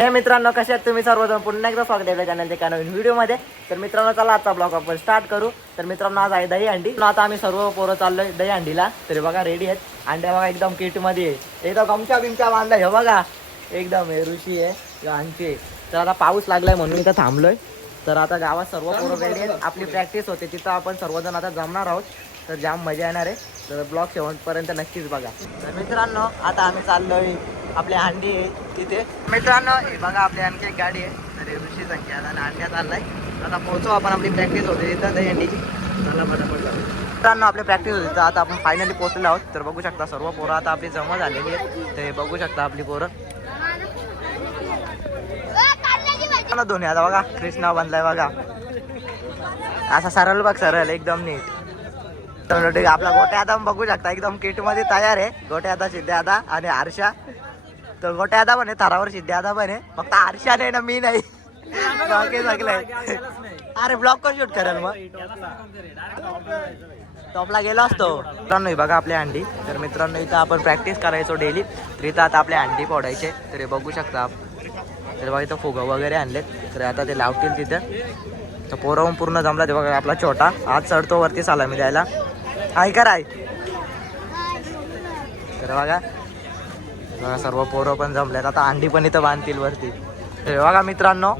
हे मित्रांनो, कसे आहेत तुम्ही सर्वजण? पुन्हा एकदा स्वागत आहे चॅनलच्या एका नवीन व्हिडिओमध्ये. तर मित्रांनो, चला आजचा ब्लॉग आपण स्टार्ट करू. तर मित्रांनो, आज आहे दही अंडी. आता आम्ही सर्व पोरं चाललोय दही अंडीला. तरी बघा रेडी आहेत. अंड्या बघा एकदम किट मध्ये आहे. एकदम गमच्या बिमच्या बांधलाय. हे बघा एकदम हे ऋषी आहे आमचे. तर आता पाऊस लागलाय म्हणून इथं थांबलोय. तर आता गावात सर्व पोरं रेडी आहेत. आपली प्रॅक्टिस होते तिथं आपण सर्वजण आता जमणार आहोत. तर जाम मजा येणार आहे. तर ब्लॉग शेवटपर्यंत नक्कीच बघा. तर मित्रांनो, आता आम्ही चाललोय आपली अंडी आहे तिथे. मित्रांनो, बघा आपली आणखी एक गाडी आहे. तर ऋषी संख्या आणि अंड्या चाललाय. आता पोहोचू आपण. आपली प्रॅक्टिस होते तिथं दही अंडीची. चला पटापट. मित्रांनो, आपली प्रॅक्टिस होती तर आता आपण फायनली पोहोचलेलो आहोत. तर बघू शकता सर्व पोरं आता आपली जमा झालेली आहेत. तर हे बघू शकता आपली पोरं दोन्ही. आता बघा कृष्णा बांधलाय बघा असा सरळ बघ, सरळ एकदम नीट. तर आपला गोट्या आता बघू शकता एकदम किट मध्ये तयार आहे. गोट्या आता सिद्ध्या आता आणि आरशा. तर गोट्या आता पण थरावर सिद्ध्या आता पण आहे. फक्त आरशा नाही ना, मी नाही. बाकी सगळे अरे ब्लॉग कोण शूट करेल मग? टॉपला गेलो असतो. मित्रांनो, बघा आपली अंडी. तर मित्रांनो, इथं आपण प्रॅक्टिस करायचो डेली. तर इथं आता आपले अंडी फोडायचे. तर हे बघू शकता. तर बघा इथं फुगं वगैरे आणलेत. तर आता ते लावतील तिथं. तर पोरं पूर्ण जमला. ते बघा आपला छोटा आज चढतो वरती सलामी द्यायला. हाय कराय. तर बघा बघा सर्व पोरं पण जमल्यात. आता अंडी पण इथं बांधतील वरती. तर बघा मित्रांनो,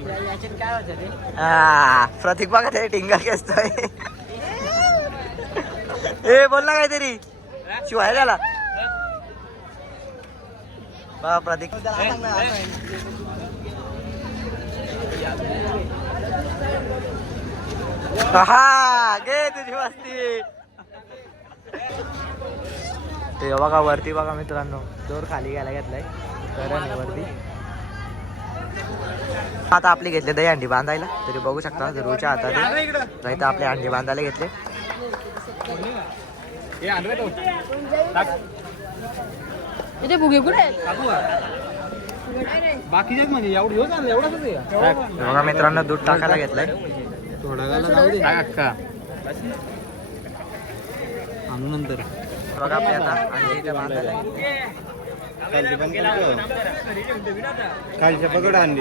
प्रतीक बघा ते टिंगा खेचतोय. ए बोल ना काहीतरी शिवाय त्याला. बघा प्रतीक. हा गे तुझी मस्ती. ते बघा वरती बघा मित्रांनो, जोर खाली घ्यायला घेतलाय तर वरती. आता आपली घेतले दही अंडी बांधायला. तरी बघू शकता जरूरच्या हातात इथं आपले अंडी बांधायला घेतले. बघा मित्रांनो, दूध टाकायला घेतलंय. नंतर बघा आपले आता अंडी इथे बांधायला खालच्या पकड अंडी.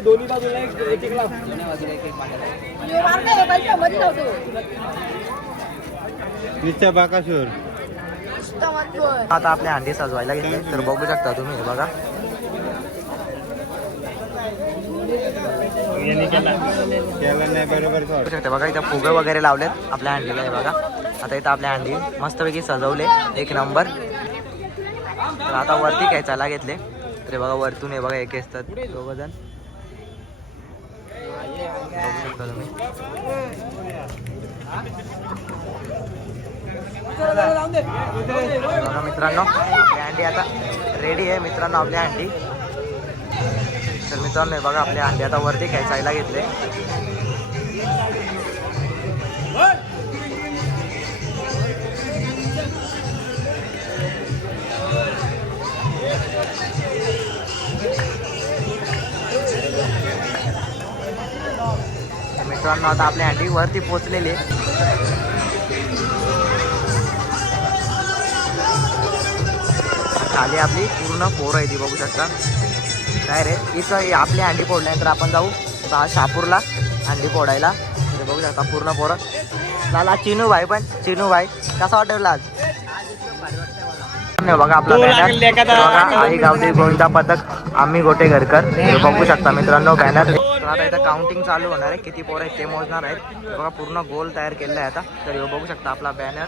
दोन्ही बाजूला एक लाख. निश्चय बाकाशोर. आता आपल्या अंडी सजवायला घेतले. तर बघू शकता तुम्ही. हे बघा बघू शकता. बघा इथं फुगे वगैरे लावलेत आपल्या अंडीला. हे बघा आता इथं आपल्या अंडी मस्तपैकी सजवले एक नंबर. तर आता वरती खेचायला घेतले. तर बघा वरतून हे बघा एक असतात दोघ जण. बघा मित्रांनो, आपली अंडी आता रेडी आहे. मित्रांनो आपल्या अंडी. तर मित्रांनो बघा आपल्या अंडी आता वरती खेचायला घेतले. मित्रांनो आता आपल्या अंडी वरती पोचलेली. खाली आपली पूर्ण पोरं आहे ती बघू शकता. काय रे इथं आपली अंडी फोडल्यानंतर आपण जाऊ शहापूरला अंडी फोडायला. बघू शकता पूर्ण पोरं. लाला चिनू भाई पण. चिनू भाई कसा वाटेल आज? बघा आपला बॅनर. आई गावदेवी गोविंदा पथक आम्ही गोटे घरकर. बघू शकता मित्रांनो बॅनर. आता इथं काउंटिंग चालू होणार आहे. किती पोरं आहेत ते मोजणार आहेत. बघा पूर्ण गोल तयार केलेला आहे आता. तर बघू शकता आपला बॅनर.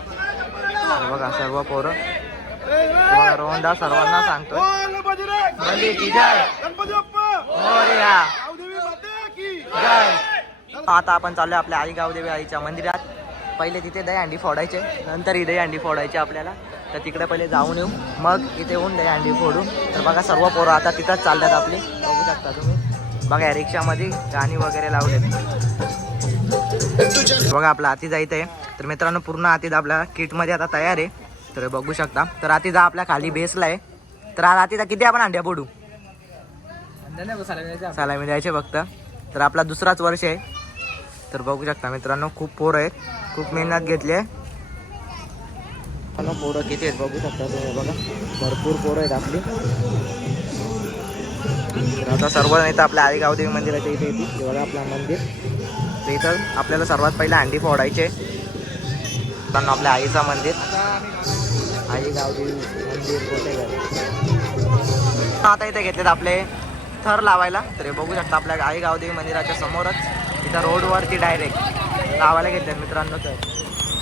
बघा सर्व पोरं. रोहनदा सर्वांना सांगतो आता आपण चाललोय आपल्या आई गावदेवी आईच्या मंदिरात. पहिले तिथे दही अंडी फोडायचे, नंतर ही दही अंडी फोडायची आपल्याला. तर तिकडे पहिले जाऊन येऊ, मग इथे येऊन दही अंडी फोडू. तर बघा सर्व पोरं आता तिथंच चालल्यात आपली. बघू शकता तुम्ही. बघा या रिक्षामध्ये गाणी वगैरे लावलेत. बघा आपला हाती जायचं आहे. तर मित्रांनो पूर्ण हातीत आपल्या किटमध्ये आता तयार आहे. तर बघू शकता. तर हातीचा आपल्या खाली बेसला आहे. तर हातीचा किती आपण अंड्या फोडू? सलामी द्यायचे फक्त. तर आपला दुसराच वर्ष आहे. तर बघू शकता मित्रांनो खूप पोरं आहेत, खूप मेहनत घेतली आहे. पोरं किती आहेत बघू शकता तुम्ही बघा, भरपूर पोरं आहेत आपली. तर आता सर्व इथं आपल्या आई गावदेवी मंदिराच्या इथे येते. हे बघा आपलं मंदिर. तर इथं आपल्याला सर्वात पहिले अंडी फोडायचे. पण आपल्या आईचं मंदिर, आई गावदेवी मंदिर कोटेघर. आता इथे घेतलेत आपले थर लावायला. तर हे बघू शकता आपल्या आई गावदेवी मंदिराच्या समोरच इथं रोडवरती डायरेक्ट लावायला घेतलेत मित्रांनो. तर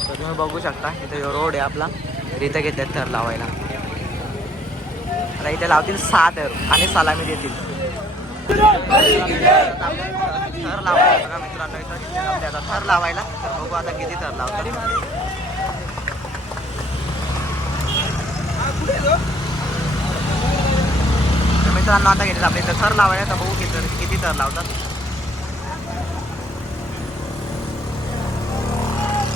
तुम्ही बघू शकता इथे रोड आहे आपला, तर इथे घेतलेत थर लावायला. आता इथे लावतील 6 थर आणि सलामी देतील. थर लावायला बघा मित्रांनो, इथं आता थर लावायला. तर बघू आता किती थर लावतात. मित्रांनो आता घेतलं आपल्या इथं थर लावायला. तर बघू किती थर लावतात.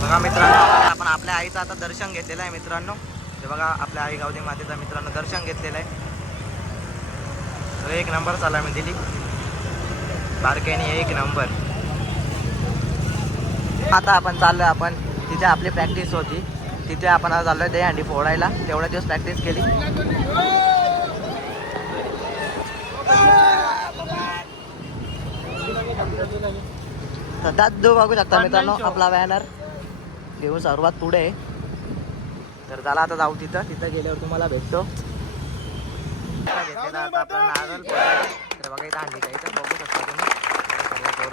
बघा मित्रांनो, आपण आपल्या आईचं आता दर्शन घेतलेलं आहे मित्रांनो. ते बघा आपल्या आई गावदेवी मातेचं मित्रांनो दर्शन घेतलेलं आहे. तर 1 नंबर सलामी दिली बारक्याने, 1 नंबर. आता आपण चाललोय, आपण तिथे आपली प्रॅक्टिस होती, तिथे आपण आज चाललोय दहीहंडी फोडायला. तेवढ्या दिवस प्रॅक्टिस केली. तर दादू बघू शकता मित्रांनो आपला बॅनर घेऊन सर्वात पुढे आहे. तर चला आता जाऊ तिथं गेल्यावर तुम्हाला भेटतो. घेतलेला आता आपला नारळ. तर बघा इथं अंडी इथं बघू शकता तुम्ही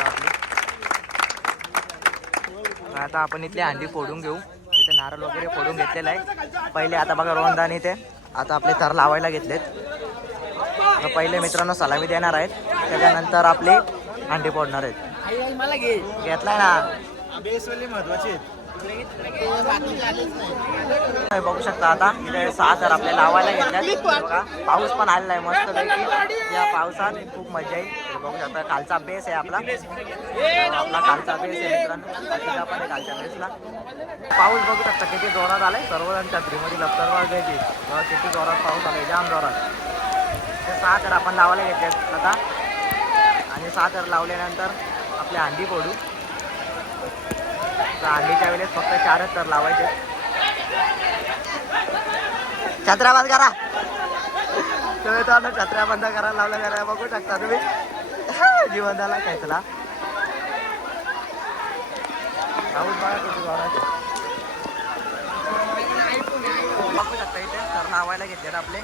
आपली. आता आपण इथली अंडी फोडून घेऊ. इथे नारळ वगैरे फोडून घेतलेला आहे पहिले. आता बघा रोंदाने इथे आता आपले थर लावायला घेतलेत. पहिले मित्रांनो सलामी देणार आहेत, त्याच्यानंतर आपले अंडी फोडणार आहेत. घेतलाय ना महत्वाचे बघू शकता. आता इथे 6 थर आपले लावायला घेतल्यात. बघा पाऊस पण आलेला आहे मस्त पैकी. या पावसात खूप मजा येईल. बघू शकता खालचा बेस आहे आपला खालचा बेस आहे मित्रांनो. आपण खालच्या बेसला पाऊस बघू शकता किती जोरात आलाय. सर्वजण छत्रीमध्ये लपतर घ्यायची. किती जोरात पाऊस आलाय, जाम जोरात. ते 6 थर आपण लावायला घेतलेत आता. आणि 6 थर लावल्यानंतर आपली अंडी फोडू. तर अंडीच्या वेळेस फक्त 4च थर लावायचे. छत्र्या बंद करा तुम्ही. तर छत्र्या बंद करायला लावल्या गेल्या बघू शकता तुम्ही. जीवनदाला खेचला पाऊस बघा किती जोरात. बघू शकता इथे थर लावायला घेतलेत आपले.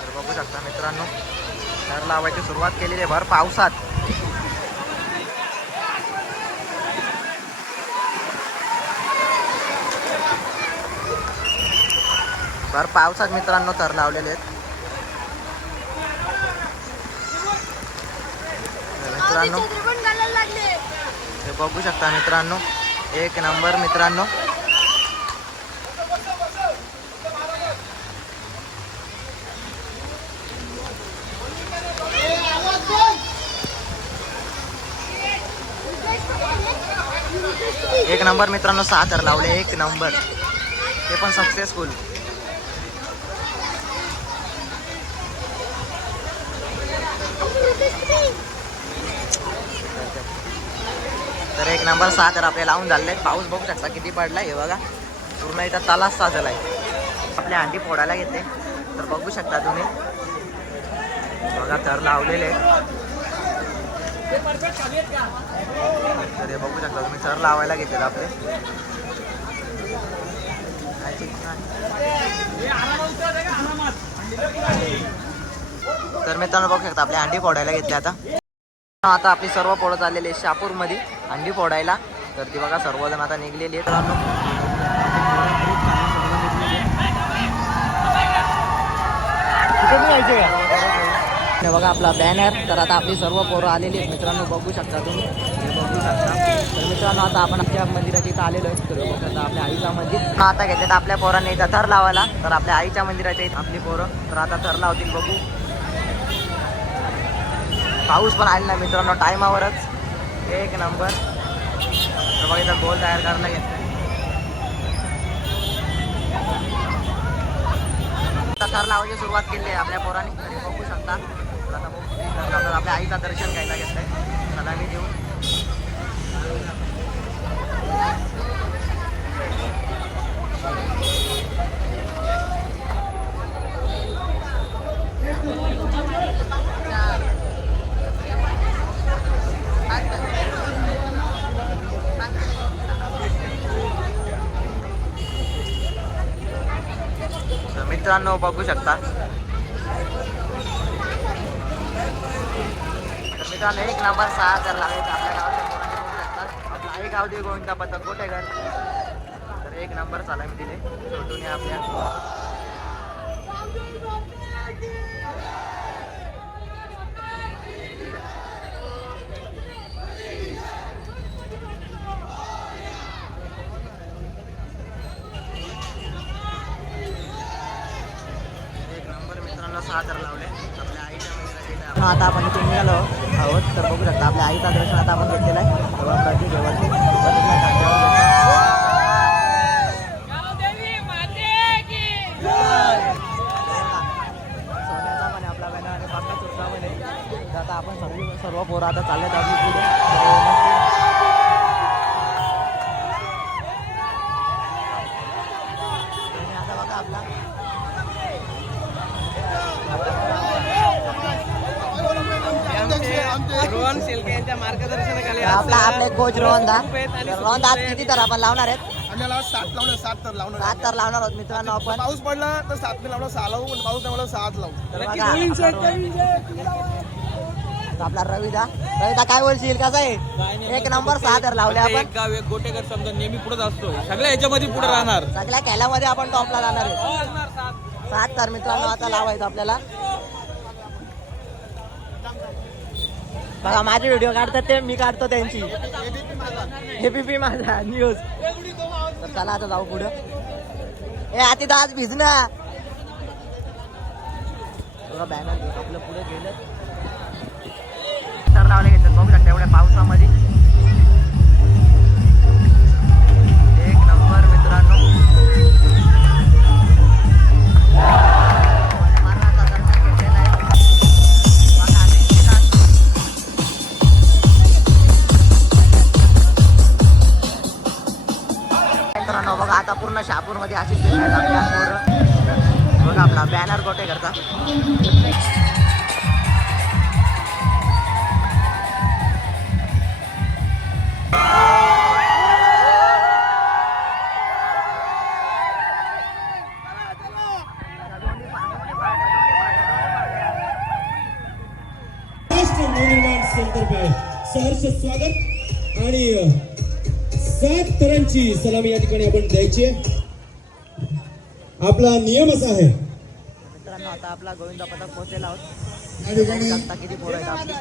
तर बघू शकता मित्रांनो थर लावायची सुरुवात केलेली आहे भर पावसात. भर पावसात मित्रांनो थर लावलेले आहेत. मित्रांनो हे बघू शकता मित्रांनो 1 नंबर मित्रांनो. एक नंबर मित्रांनो 6 थर लावले. 1 नंबर, ते पण सक्सेसफुल. तर 1 नंबर 6 थर आपले लावून झाले. पाऊस बघू शकता किती पडलाय. हे बघा पूर्ण इथं तलास साजलाय. आपले अंडी फोडायला घेतले. तर बघू शकता तुम्ही बघा थर लावलेले. तर हे बघू शकता तुम्ही थर लावायला घेतले आपले. तर मित्रांनो बघू शकता आपले अंडी फोडायला घेतले. आता आपली सर्व पोळं चाललेली आहे शहापूरमध्ये अंडी फोडायला. तर ती बघा सर्वजण आता निघलेली आहेत. हे बघा आपला बॅनर. तर आता आपली सर्व पोरं आलेली आहेत मित्रांनो बघू शकता तुम्ही. हे बघू शकता. तर मित्रांनो आता आपण आपल्या मंदिराच्या इथं आलेलो आहे. तर बघू शकता आपल्या आईचं मंदिर. आता घेतले तर आपल्या पोरांनी इथं थर लावायला. तर आपल्या आईच्या मंदिराच्या इथं आपली पोरं तर आता थर लावतील बघू. पाऊस पण आलेला मित्रांनो टायमावरच. 1 नंबर. तर बघा इथं गोल तयार करायला घेतलं. थर लावायची सुरुवात केली आहे आपल्या पोरांनी. तरी बघू शकता. तर आता बघू आपल्या आईचं दर्शन घ्यायला घेतलंय सलामी देऊन. मित्रांनो बघू शकता. तर मित्रांनो 1 नंबर 6,000 लागले आपल्या गावाच्या पोरांनी बघू शकता. आपला आई गावदे गोविंदा पतंग गोटेकर. तर 1 नंबर सलामी दिले छोटूने आपल्या. लावले आपल्या आईच्या मंदिरात. आता आपण इथे निघालो आहोत. तर बघू शकता आपल्या आईचा दर्शन आता आपण घेतलेला आहे. सोन्याचा म्हणे आपला बॅनर आणि पाका चुरता म्हणे. तर आता आपण सर्व पोरं आता चाललेत आपली पुढे. आता बघा आपला रोहन शेलके यांच्या मार्गदर्शनाखाली आपले कोच रोहन दा किती तर आपण लावणार आहेत. आम्हाला 7 लावणार 7 तर लावणार 7 तर लावणार आहोत मित्रांनो आपण. पाऊस पडला तर 7 ने लावणार 6 लावू. पाऊस नाही पडला 7 लावू. तर आपला रविदा काय बोलशील कसं आहे. 1 नंबर 6 तर लावले आपण. एक गाव एक गोटेकर समजा नेहमी पुढेच असतो. सगळ्या याच्यामध्ये पुढे राहणार. सगळ्या खेळामध्ये आपण टॉपला जाणार आहे. 7 तर मित्रांनो आता लावायचं आपल्याला. बघा माझे व्हिडिओ काढतात ते मी काढतो त्यांची. एबीपी माझा न्यूज. तर चला आता जाऊ पुढं. ए आती तर आज भिजना बघा बॅनर घेऊन आपलं पुढे गेलं. तर लावले घेतलं बघू शकता एवढ्या पावसामध्ये. 1 नंबर मित्रांनो. मित्रांनो बघा आता पूर्ण शहापूरमध्ये अशी बघा आपला बॅनर गोटे करता. सहर्ष स्वागत आणि 7 तरांची सलामी या ठिकाणी आपण द्यायची. आपला नियम असा आहे. मित्रांनो आता आपला गोविंदा पथक पोहोचलेला आहोत. या ठिकाणी किती पोरं आहेत आपली.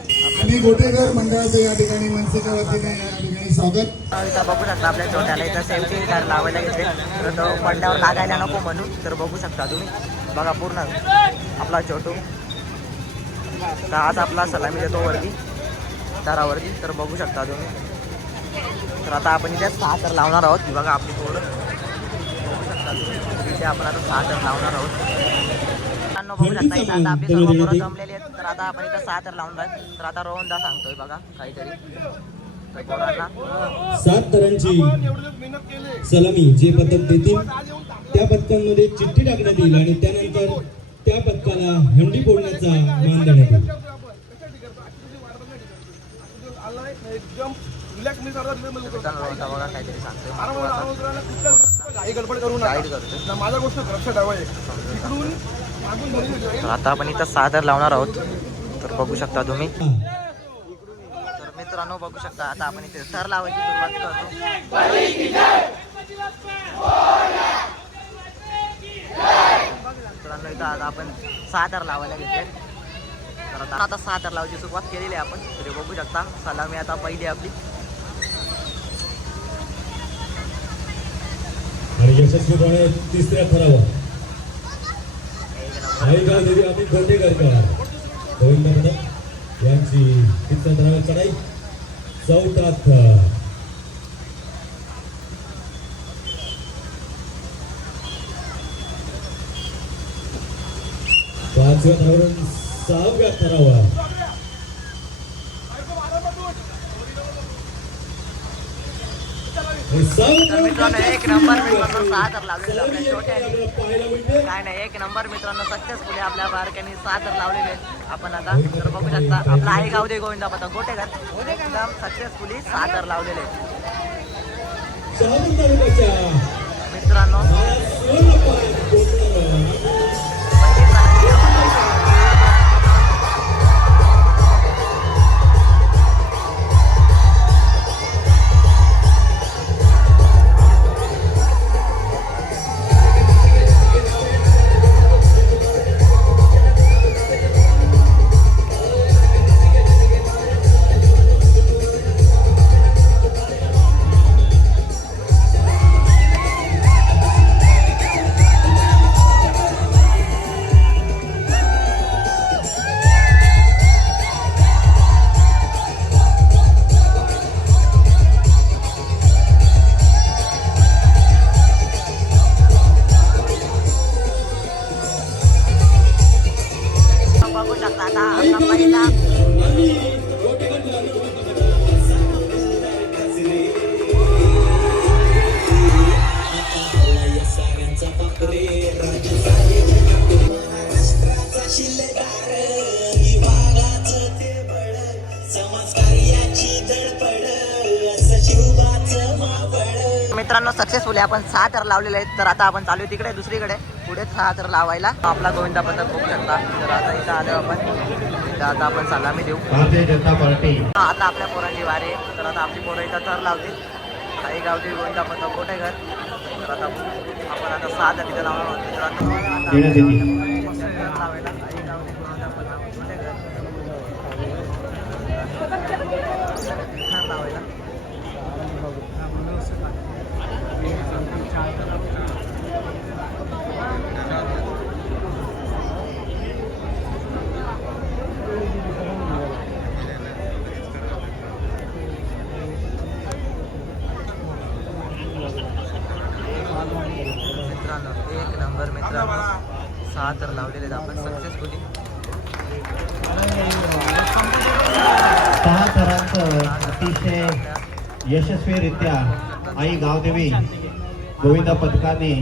आम्ही गोटेकर मंडळाचं या ठिकाणी मनसेच्या वतीने या ठिकाणी स्वागत. इथं बघू शकता आपल्या छोट्याला इथं सेल्फी कार्ड लावायला घेतले. तर तो पंड्यावर लागायला नको म्हणून. तर बघू शकता तुम्ही बघा पूर्ण आपला छोटू. तर आज आपला सलामी देतो वरती दारावरती. तर बघू शकता तुम्ही. तर आता आपण इथे 6 तर लावणार आहोत. बघा आपली पोरं बघू शकता तुम्ही. इथे आपण आता 6 तर लावणार आहोत. बघू शकता इथं आता आपली सर्व पोरं जमलेली आहेत. तर आता आपण इथं 6 तर लावून राहत. तर आता रोहनदा सांगतोय बघा काहीतरी. तर पोरांना 7 तरांची सलामी जे पथक देतील त्या पथकांमध्ये चिठ्ठी टाकण्यात येईल आणि त्यानंतर त्या पथकाला हंडी फोडण्याचा मान देण्यात येईल. एकदम रिलॅक्स मी करतो. रोहनदा बघा काहीतरी सांगतोय. काही गडबड करू गाईड नका. करतोय. माझ्या गोष्ट लक्षात ठेवा. इकडून मागून धरून तर आता आपण इथं 6 तर लावणार आहोत. तर बघू शकता तुम्ही. तर मित्रांनो बघू शकता आता आपण इथे सर लावायची सुरुवात करतो. मित्रांनो इथं आता आपण 6 तर लावायला घेतले. तर आता 6 तर लावायची सुरुवात केलेली आहे आपण. तरी बघू शकता सलामी आता पहिली आपली. आणि यशस्वीपणे तिसऱ्या थरावर आई गावदेवी आम्ही गोटेकर गोविंद पथक यांची तिसऱ्या थरावर चढाई. 4था थर. पाचव्या थरावरून 6व्या थरावर. मित्रांनो 1 नंबर मित्रांनो 6 तर लावलेले आपल्या छोट्याने. काय नाही 1 नंबर मित्रांनो सक्सेसफुली आपल्या बारक्याने 6 तर लावलेले आहेत आपण आता. तर बघू शकता आपला आई गावदे गोविंदा पथक गोटेकर एकदम सक्सेसफुली 6 तर लावलेले आहेत मित्रांनो. मित्रांनो सक्सेसफुली आपण 6 थर लावलेले आहेत. तर आता आपण चालू तिकडे दुसरीकडे पुढे 6 थर लावायला. आपला गोविंदा पथक बघू शकता. तर आता इथं आलो आपण. इथं आता आपण सलामी देऊ. भारतीय जनता पार्टी आता आपल्या पोरांची वारी आहे. तर आता आपली पोरं इथं थर लावतील. आई गावठी गोविंदा पथक कोटेघर. तर आता आपण आता 6 थर तिथे लावणार आहोत मित्रांनो. देण्यात येते. थर लावायला आई गावठी गोविंदा पथक कोटेघर. थर लावायला मित्रांनो 1 नंबर मित्रांनो 6 तर लावलेले आहेत आपण सक्सेसफुली. 6 थरांचं अतिशय यशस्वीरित्या आई गावदेवी गोविंदा पथकाने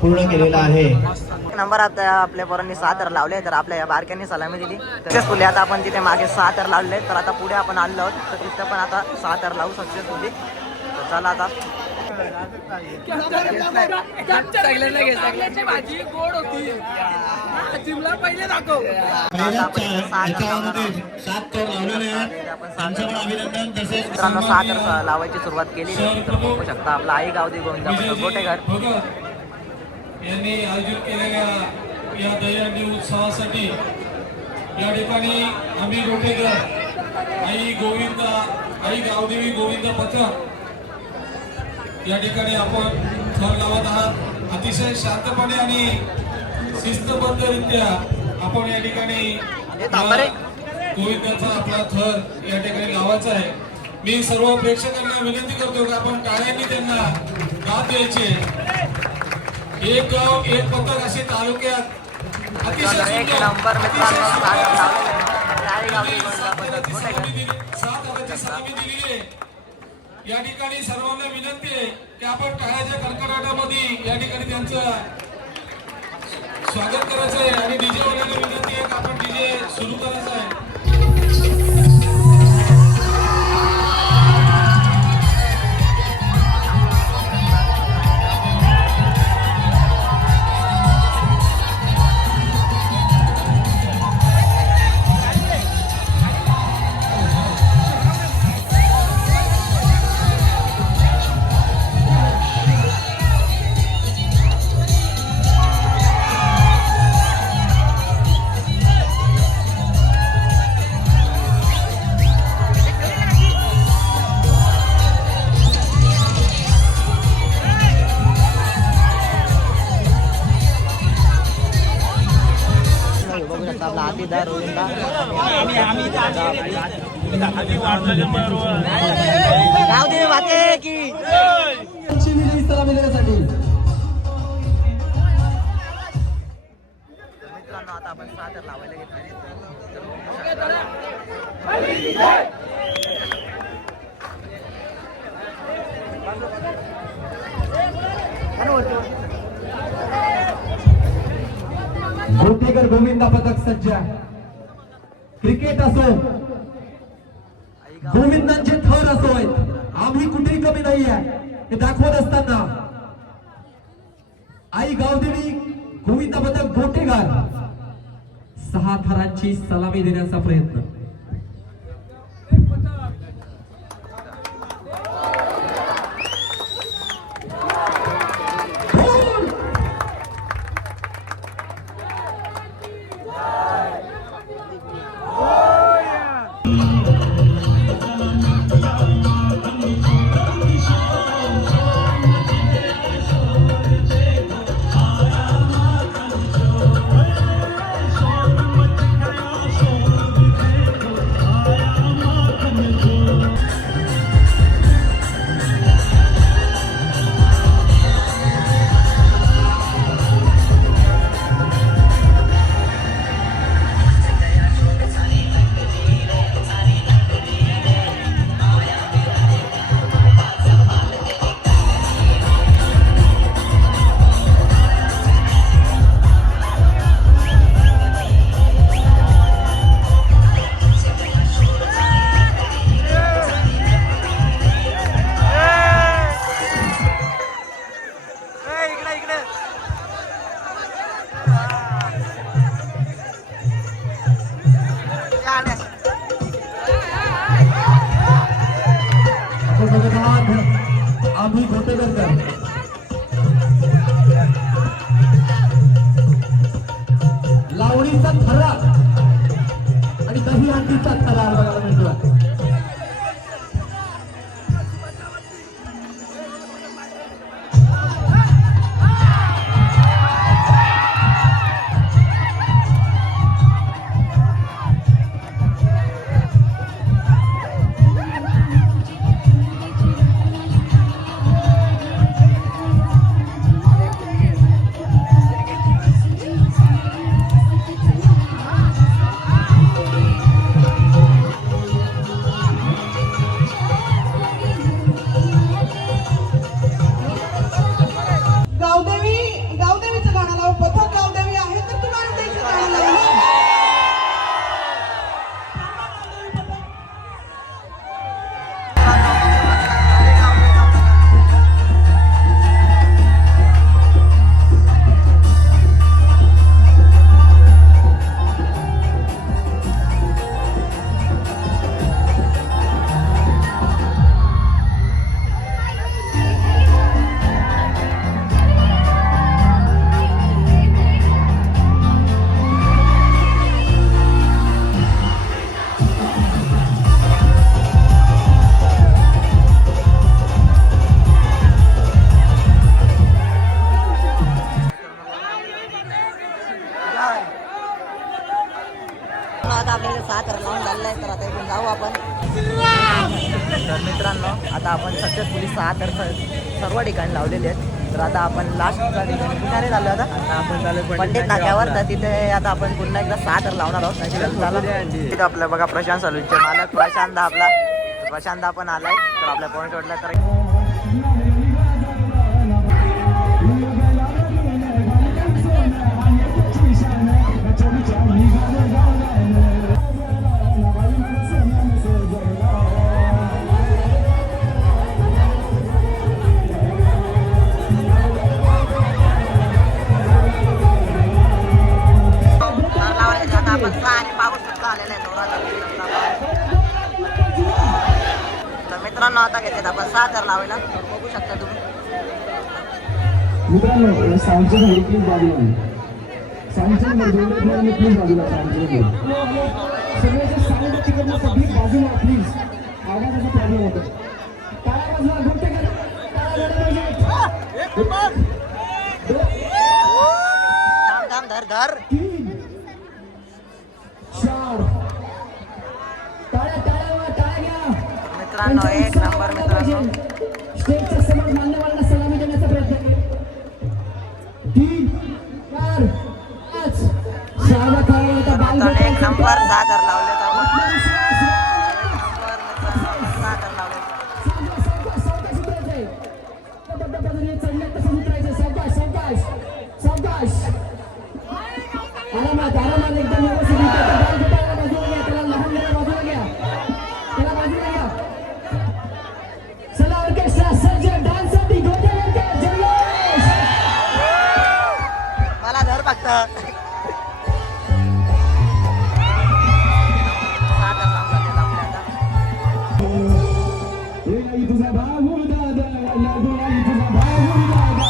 पूर्ण केलेला आहे. 1 नंबर आता आपल्या पोरांनी 6 तर लावले. तर आपल्या या बारक्यांनी सलामी दिली सक्सेसफुली. आता आपण तिथे मागे 6 तर लावले. तर आता पुढे आपण आलो आहोत. तर तिथं पण आता 6 तर लावू सक्सेसफुली. तर चला आता भाजी गोड होती जिमला पहिले दाखव. याच्यामध्ये 7 थर लावलेले आहेत. त्यांचं पण अभिनंदन. तसेच मित्रांनो 6 तर लावायची सुरुवात केली. तर बघू शकता आपला आई गावठी गोविंदा पथक कोटेघर. यांनी आयोजित केलेल्या या दहीहंडी उत्सवासाठी या ठिकाणी आम्ही गोटेघर आई गावदेवी गोविंद पथक या ठिकाणी आपण थर लावत आहात. अतिशय शांतपणे आणि शिस्तबद्धरित्या आपण या ठिकाणी गोविंदाचा आपला थर या ठिकाणी लावायचा आहे. मी सर्व प्रेक्षकांना विनंती करतो की आपण टाळ्यांनी त्यांना दाद द्यायचे. एक गाव एक पथक असे तालुक्यात अतिशय 1 नंबर मित्रांनो 6 तर लावलेले आई गावठी गोविंदा पथक कोटेघर. 7 थराची सलामी दिलेली आहे. या ठिकाणी सर्वांना विनंती आहे की आपण टाळ्याच्या कडकडाटामध्ये या ठिकाणी त्यांचं स्वागत करायचं आहे. आणि डीजे वाल्यांना विनंती आहे की आपण डीजे सुरू करायचं आहे. बघू शकता आपला हातीदार गोविंदा गावदेवी माते की सलामी देण्यासाठी मित्रांनो आता आपण 6 तर लावायला घेतले. गोटेघर गोविंदा पथक सज्ज. क्रिकेट असो गोविंदांचे थर असो आम्ही कुठेही कमी नाही आहे हे दाखवत असताना आई गावदेवी गोविंदा पथक गोटेघर 6 थरांची सलामी देण्याचा प्रयत्न. जगन्नाथ आम्ही गोटेकरकर लावणीचा थरा आणि दही हंडीचा थरा बघायला मिळतो. गावदेवीचं गाणं लाव. पथक गावदेवी आहे तर तू गावदेवीचं गाणं लाव ना. आता आपल्याकडे 6 तर लावून झालेलं आहे, तर आता इकडून जाऊ आपण. तर मित्रांनो आता आपण सक्सेसफुली 6 तर सर्व ठिकाणी लावलेले आहेत. तर आता आपण लास्टच्या ठिकाणी कुठे झालो आता आपण चालू पंडित नाक्यावर. तर तिथे आता आपण पुन्हा एकदा 6 तर लावणार आहोत. तिथे आपलं बघा प्रशांत सलूनचे मालक प्रशांत आपला. प्रशांत आपण आलाय तर आपल्या पॉईंट वाटला तर मित्रांनो आता घेतले आपण 6 तर लावायला. बघू शकता तुम्ही मित्रांनो साऊंडच्या घरी प्लीज बाजूला साऊंडच्या घरी प्लीज बाजूला सगळ्याच्या साऊंड तिकडनं सगळी बाजूला प्लीज. आवाजाचा प्रॉब्लेम होतो. टाळ्या बाजूला घंटे थांब धर धर. 3 4 टाळ्या टाळ्या टाळ्या घ्या. मित्रांनो एक नंबर. मित्रांनो स्टेजच्या समोर मान्यवरांना सलामी देण्याचा प्रयत्न केला. 3 4 5 6 खेळाडू होता. मित्रांनो एक नंबर 6 तर लावले. एक नंबर मित्रांनो 6 तर लावले. आरामात आरामात एकदम व्यवस्थित बाजूला घ्या. त्याला लहान घ्या बाजूला घ्या. त्याला बाजूला घ्या. चला ऑर्केस्ट्रा सज्ज डान्ससाठी गोटेकरकर जल्लोष. मला धर फक्त. 6 तर लावून झाले आपले आता. तुझा भाऊ दादा तुझा भाऊ दादा.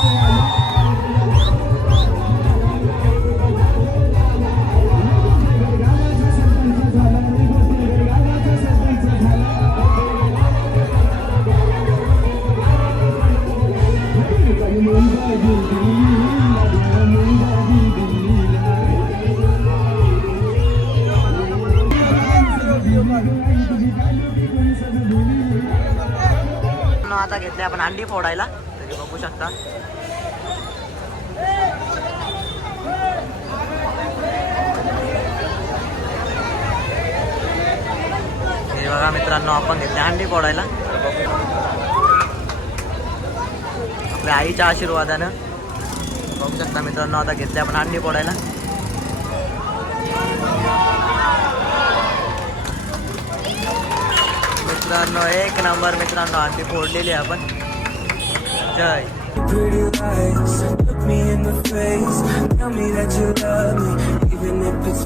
आता घेतले आपण अंडी फोडायला. तरी बघू शकता हे बघा मित्रांनो आपण घेतले अंडी फोडायला. आपल्या आईच्या आशीर्वादानं बघू शकता मित्रांनो आता घेतले आपण अंडी फोडायला. मित्रांनो एक नंबर. मित्रांनो अंडी फोडलेली आपण. जय. Pretty lights, look me in the face, tell me that you love me, even if it's